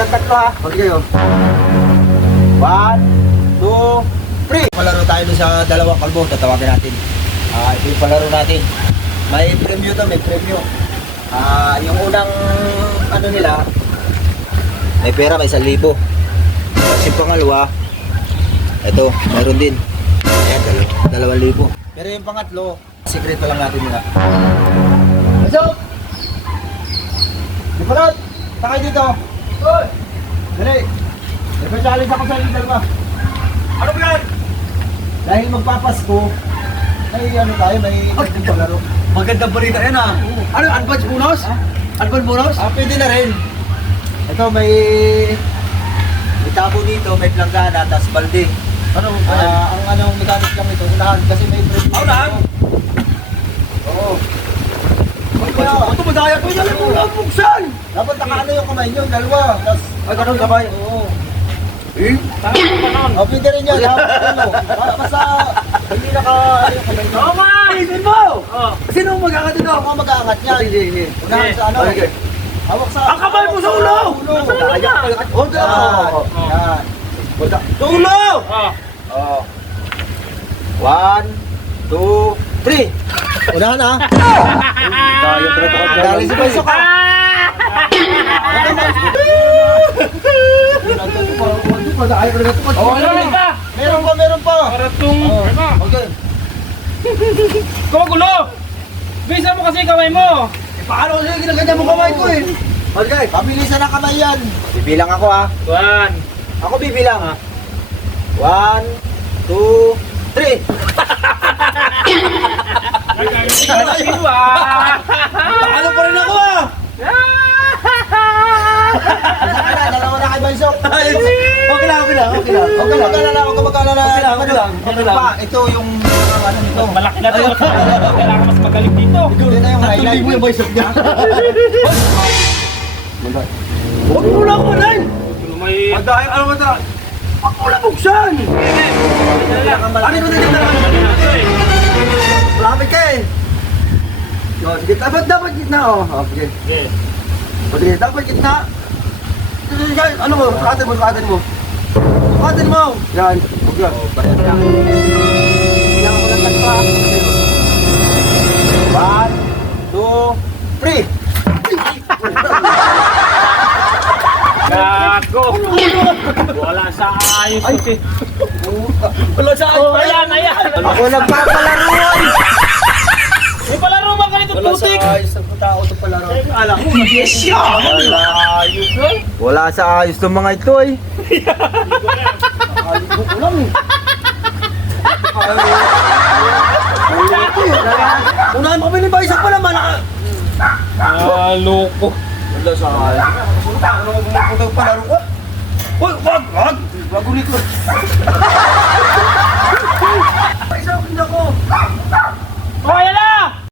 walang tatlo ha. Huwag kayo. One, two, three. Palaro tayo dun sa dalawang kalbo. Tatawagin natin. Ah, ito yung palaro natin. May premyo to, may premyo. Ah, yung unang ano nila, may pera, may 1,000. libo. Tapos yung pangalawa, ito, meron din. Ayan, dalaw- dalawang libo. Pero yung pangatlo, secret pa lang natin nila. Pasok! Diparot! Takay dito! Dali! Nagpa-challenge ako sa inyo dalawa. Ano ba yan? Dahil magpapasko, may ano tayo, may palaro. Magandang balita yan ah. Ano, advance bonus? Advance bonus? Ah, pwede na rin. Ito may may tabo dito, may planggana, tapos balde. Ano? Ah, ang anong mechanic lang ito, unahan kasi may frame. Ah, unahan? Oo. Ito madaya ko yan. Ano lang buksan? Dapat nakaano yung kamay nyo, dalawa. Tapos, Ay, ganun kamay. Oo. Eh? Oh, pwede rin yan. Mo. Basta hindi naka ano yung kamay nyo. Nga! Isin mo! Sino ang magkakat ito? Ako ang mag-aangat niyan. Sige, sige. Unahan sa ano. Hawak sa... Ang kamay mo sa ulo! Ulo. Kaya, oh, Yan. Yan. Sa ulo! Oh. One, two, three. Unahan ha. Tayo, pero ito. Dali si Paisok ha. Oh, ano ka? Meron pa, meron pa. Paratong... Oh. Okay. Kumagulo! Bisa mo kasi kamay mo! Paano kasi ginaganyan mo kamay ko eh? Okay. Pabilisan ang kamay yan. Bibilang ako ha. One. Ako bibilang ha. One, two, three. Paano pa rin ako ah? Saka na, dalawa na kay Bansok. Ay, Okay lang, okay lang, okay lang. Huwag ka mag-alala, huwag ka mag-alala. Okay lang, okay lang, okay lang. pa, ito yung ang ano nito. Malaki na to. Kailangan mas magaling dito. Yun na yung highlight. Natuloy mo yung biceps niya. Huwag mo lang ako. Ano. Ang dahil, ano ba ito? Huwag mo lang buksan. Ano ba ito dito na? Malapit ka eh. Oh, sige, dapat, dapat gitna oh. Oh, sige. Oh, sige, dapat gitna. Sige, sige, ano mo, sukatin mo, sukatin mo. Sukatin mo. Yan, huwag yan. Bilang ko lang tatlo ha. One, two, three. Gago! Wala sa ayos kasi. Wala sa Oh, ayan, ayan! Ako nagpapalaro ay. May palaro ba ganito putik? ayos ng tao ito palaro. Alam mo, yes siya! Eh. Wala sa ayos ng mga ito ay. Unahan mo kami ni Baisa pa naman. Ah, loko. Wala sa ayos. Ano mo pumunta pa laro ko? Hoy, wag, wag. Wag ulit ko. Baisa, hindi ako